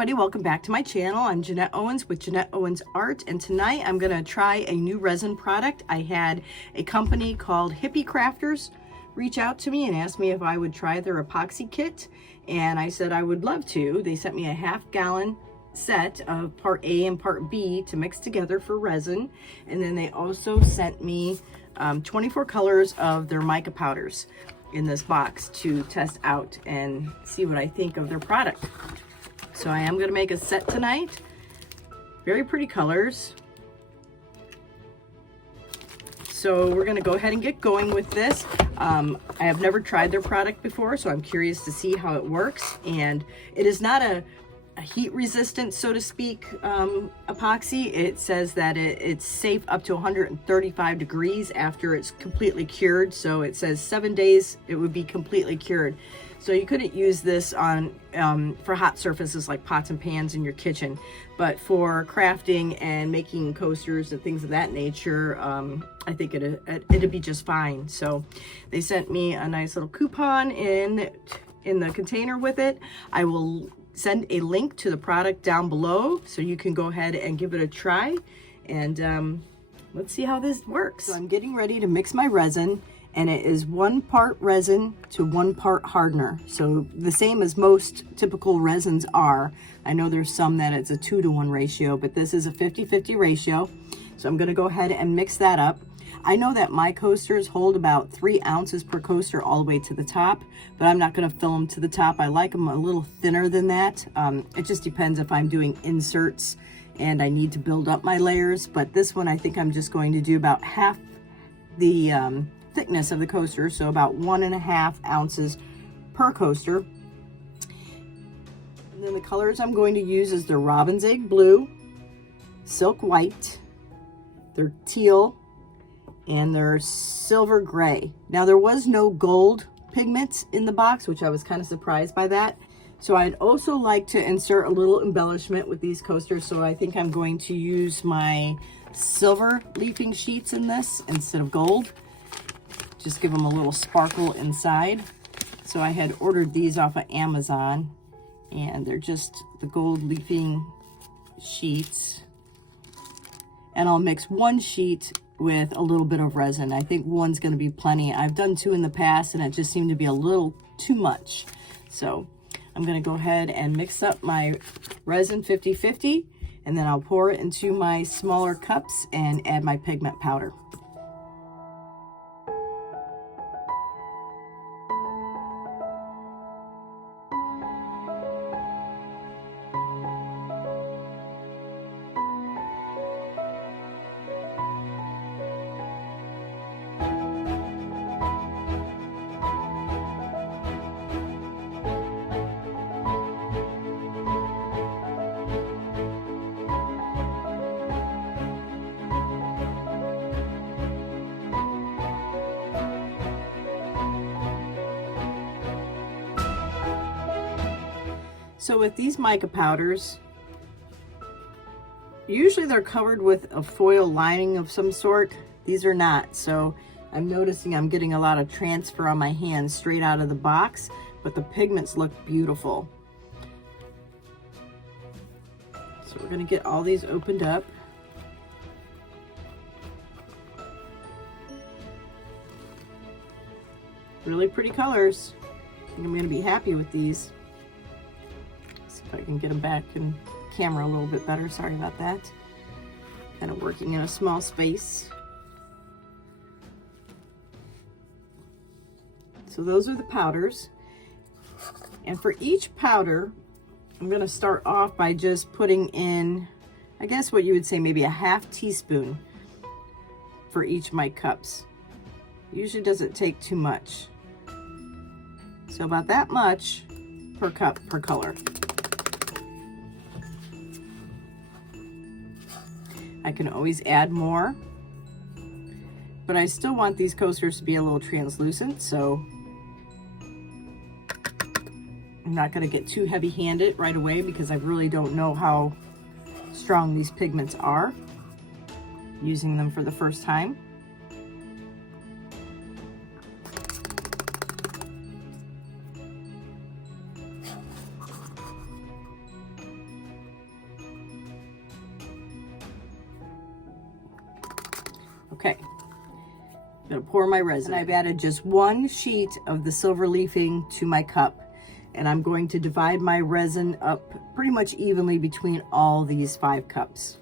everybody, welcome back to my channel. I'm Jeanette Owens with Jeanette Owens Art, and tonight I'm going to try a new resin product. I had a company called Hippie Crafters reach out to me and ask me if I would try their epoxy kit, and I said I would love to. They sent me a half-gallon set of part A and part B to mix together for resin, and then they also sent me 24 colors of their mica powders in this box to test out and see what I think of their product. So I am going to make a set tonight. Very pretty colors. So we're going to go ahead and get going with this. I have never tried their product before, so I'm curious to see how it works. And it is not a heat resistant, so to speak, epoxy. It says that it's safe up to 135 degrees after it's completely cured. So it says 7 days it would be completely cured. So you couldn't use this on for hot surfaces like pots and pans in your kitchen, but for crafting and making coasters and things of that nature, I think it'd be just fine. So they sent me a nice little coupon in the container with it. I will send a link to the product down below so you can go ahead and give it a try, and let's see how this works. So I'm getting ready to mix my resin, and it is 1 part resin to 1 part hardener. So the same as most typical resins are. I know there's some that it's a 2-to-1 ratio, but this is a 50-50 ratio. So I'm gonna go ahead and mix that up. I know that my coasters hold about 3 ounces per coaster all the way to the top, but I'm not gonna fill them to the top. I like them a little thinner than that. It just depends if I'm doing inserts and I need to build up my layers, but this one I think I'm just going to do about half the thickness of the coaster, so about 1.5 ounces per coaster. And then the colors I'm going to use is the Robin's Egg Blue, Silk White, their Teal, and their Silver Gray. Now there was no gold pigments in the box, which I was kind of surprised by that. So I'd also like to insert a little embellishment with these coasters, so I think I'm going to use my silver leafing sheets in this instead of gold. Just give them a little sparkle inside. So I had ordered these off of Amazon, and they're just the gold leafing sheets. And I'll mix 1 sheet with a little bit of resin. I think 1's going to be plenty. I've done 2 in the past, and it just seemed to be a little too much. So I'm going to go ahead and mix up my resin 50-50, and then I'll pour it into my smaller cups and add my pigment powder. So with these mica powders, usually they're covered with a foil lining of some sort. These are not, so I'm noticing I'm getting a lot of transfer on my hands straight out of the box, but the pigments look beautiful. So we're going to get all these opened up. Really pretty colors. I think I'm going to be happy with these. If I can get them back in camera a little bit better. Sorry about that. Kind of working in a small space. So those are the powders. And for each powder, I'm going to start off by just putting in, I guess what you would say, maybe a ½ teaspoon for each of my cups. Usually doesn't take too much. So about that much per cup per color. I can always add more, but I still want these coasters to be a little translucent, so I'm not going to get too heavy-handed right away because I really don't know how strong these pigments are using them for the first time. Okay, I'm gonna pour my resin. And I've added just 1 sheet of the silver leafing to my cup, and I'm going to divide my resin up pretty much evenly between all these 5 cups.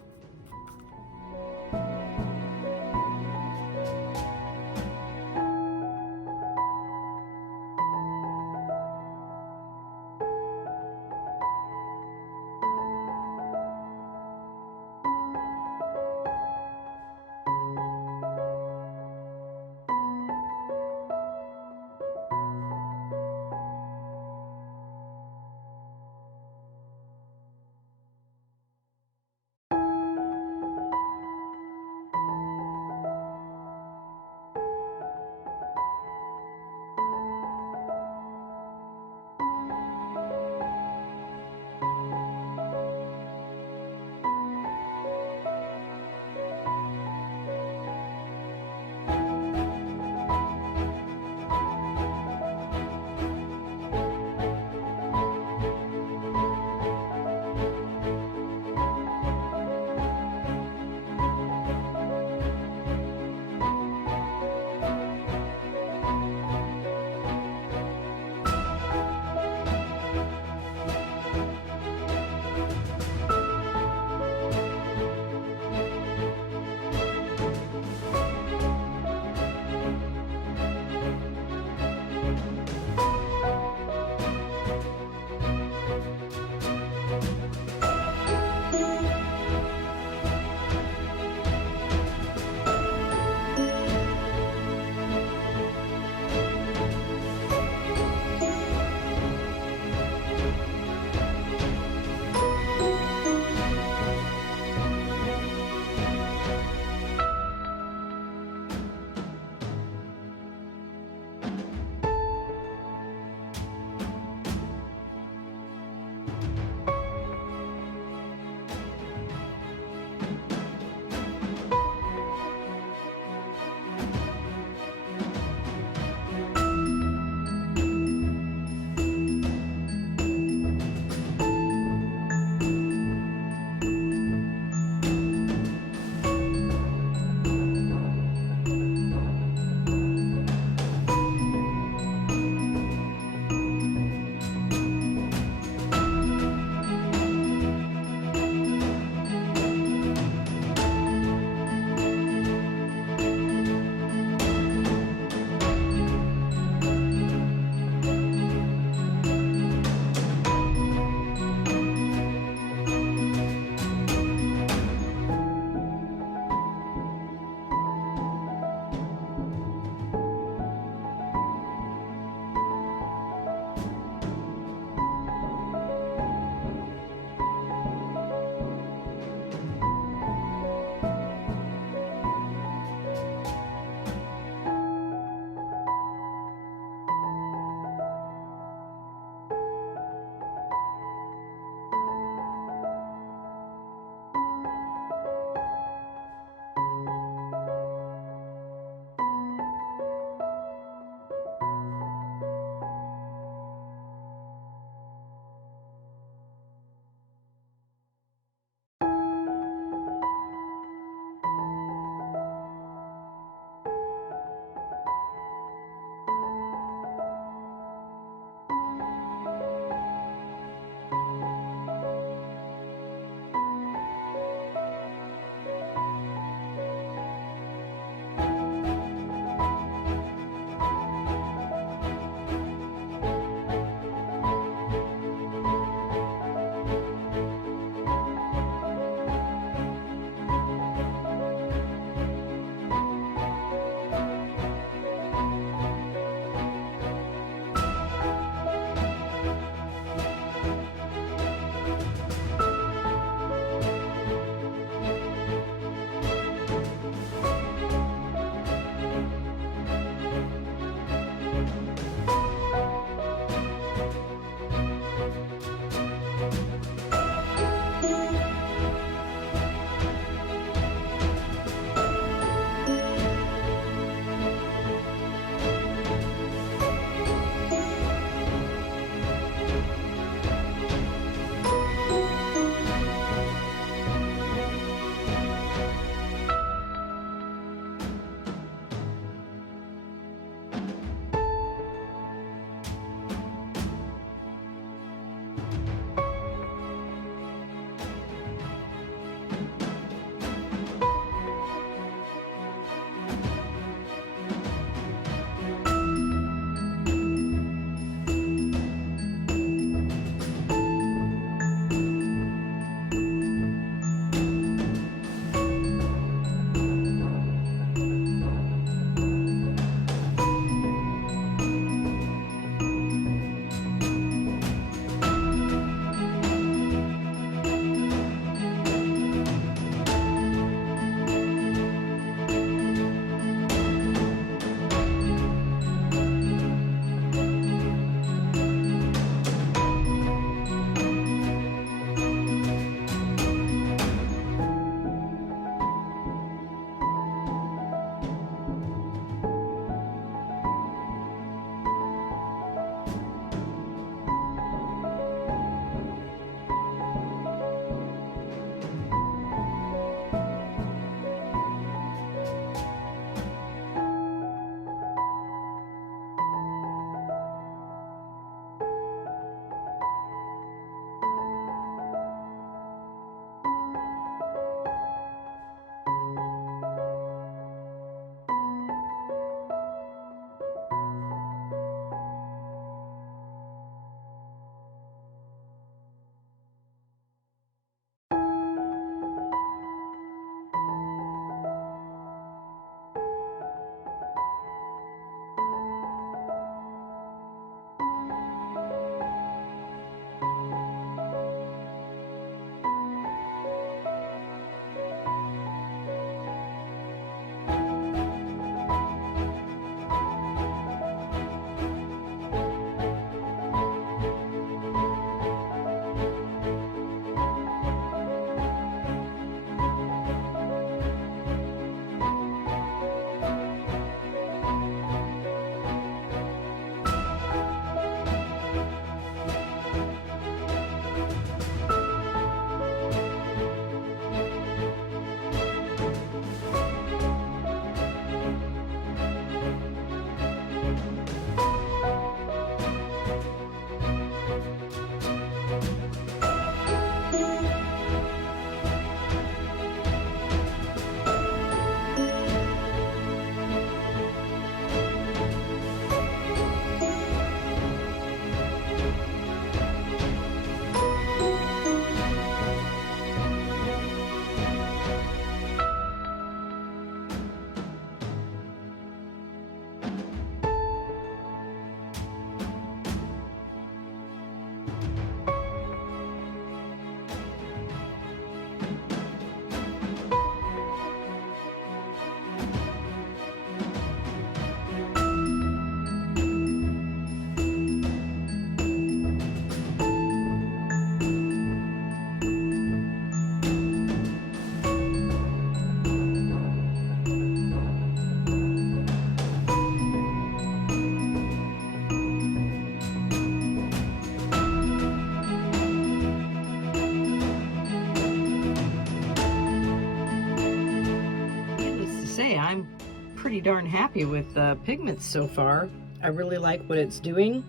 pretty darn happy with the pigments so far. I really like what it's doing.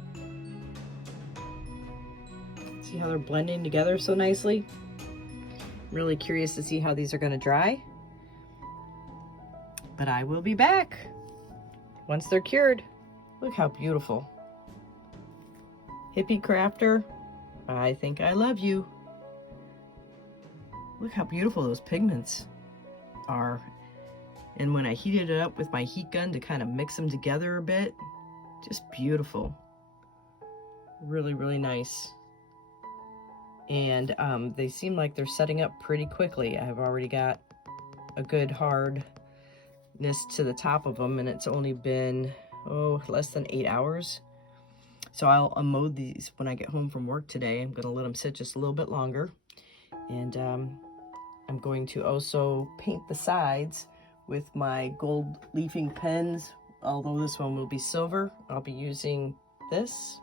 See how they're blending together so nicely? Really curious to see how these are going to dry. But I will be back once they're cured. Look how beautiful. Hippie crafter, I think I love you. Look how beautiful those pigments are. And when I heated it up with my heat gun to kind of mix them together a bit, just beautiful. Really, really nice. And they seem like they're setting up pretty quickly. I've already got a good hardness to the top of them, and it's only been, less than 8 hours. So I'll unmold these when I get home from work today. I'm gonna let them sit just a little bit longer. And I'm going to also paint the sides with my gold leafing pens. Although this one will be silver, I'll be using this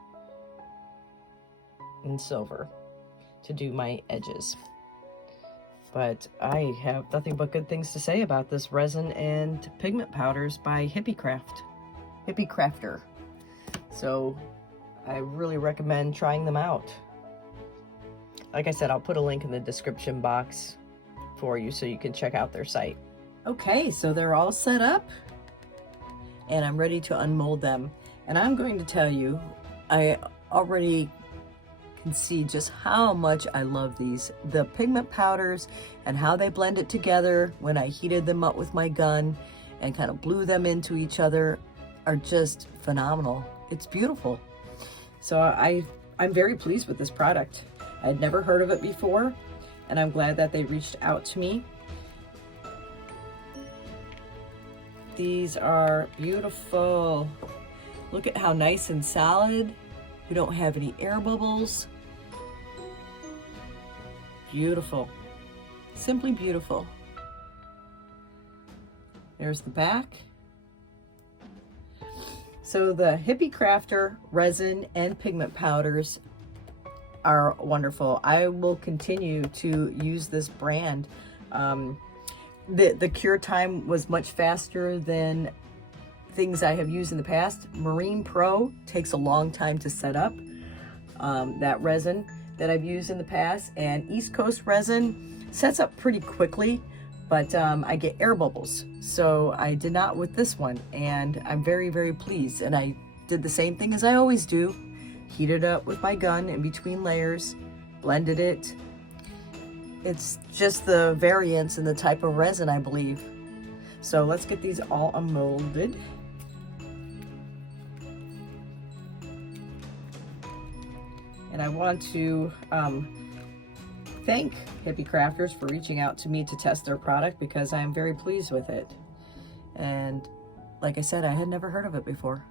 in silver to do my edges. But I have nothing but good things to say about this resin and pigment powders by Hippie Crafter. So I really recommend trying them out. Like I said, I'll put a link in the description box for you so you can check out their site. Okay, so they're all set up and I'm ready to unmold them. And I'm going to tell you, I already can see just how much I love these. The pigment powders and how they blend it together when I heated them up with my gun and kind of blew them into each other are just phenomenal. It's beautiful. So I'm very pleased with this product. I'd never heard of it before, and I'm glad that they reached out to me. These are beautiful. Look at how nice and solid. We don't have any air bubbles. Beautiful. Simply beautiful. There's the back. So the Hippie Crafter resin and pigment powders are wonderful. I will continue to use this brand. The cure time was much faster than things I have used in the past. Marine Pro takes a long time to set up, that resin that I've used in the past, and East Coast resin sets up pretty quickly, but I get air bubbles. So I did not with this one, and I'm very, very pleased. And I did the same thing as I always do. Heated up with my gun in between layers, blended it. It's just the variance in the type of resin, I believe. So let's get these all unmolded. And I want to thank Hippie Crafters for reaching out to me to test their product, because I am very pleased with it. And like I said, I had never heard of it before.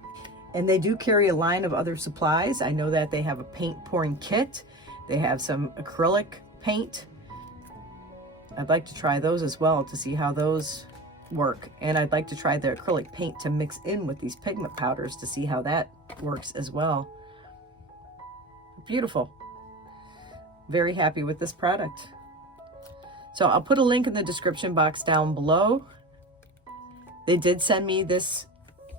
And they do carry a line of other supplies. I know that they have a paint pouring kit. They have some acrylic paint. I'd like to try those as well to see how those work. And I'd like to try the acrylic paint to mix in with these pigment powders to see how that works as well. Beautiful. Very happy with this product. So I'll put a link in the description box down below. They did send me this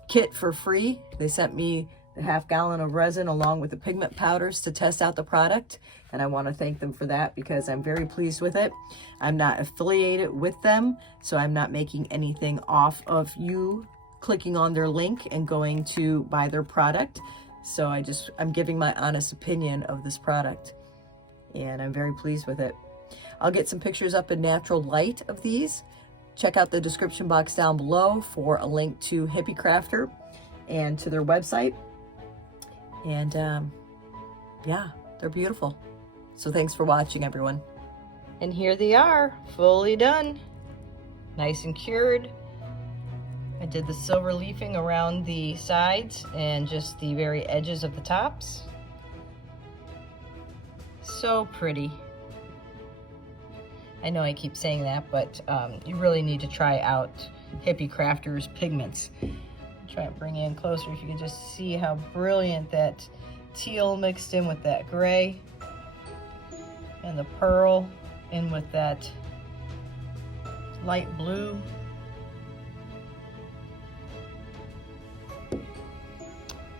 kit for free. They sent me the half gallon of resin along with the pigment powders to test out the product. And I want to thank them for that, because I'm very pleased with it. I'm not affiliated with them, so I'm not making anything off of you clicking on their link and going to buy their product. So I'm giving my honest opinion of this product, and I'm very pleased with it. I'll get some pictures up in natural light of these. Check out the description box down below for a link to Hippie Crafter and to their website. And yeah, they're beautiful. So thanks for watching, everyone. And here they are, fully done. Nice and cured. I did the silver leafing around the sides and just the very edges of the tops. So pretty. I know I keep saying that, but you really need to try out Hippie Crafter's Pigments. Try to bring in closer if you can just see how brilliant that teal mixed in with that gray, and the pearl in with that light blue.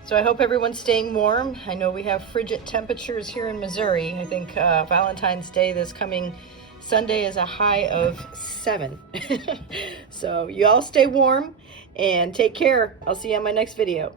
So I hope everyone's staying warm. I know we have frigid temperatures here in Missouri. I think Valentine's Day this coming Sunday is a high of 7. So you all stay warm and take care. I'll see you on my next video.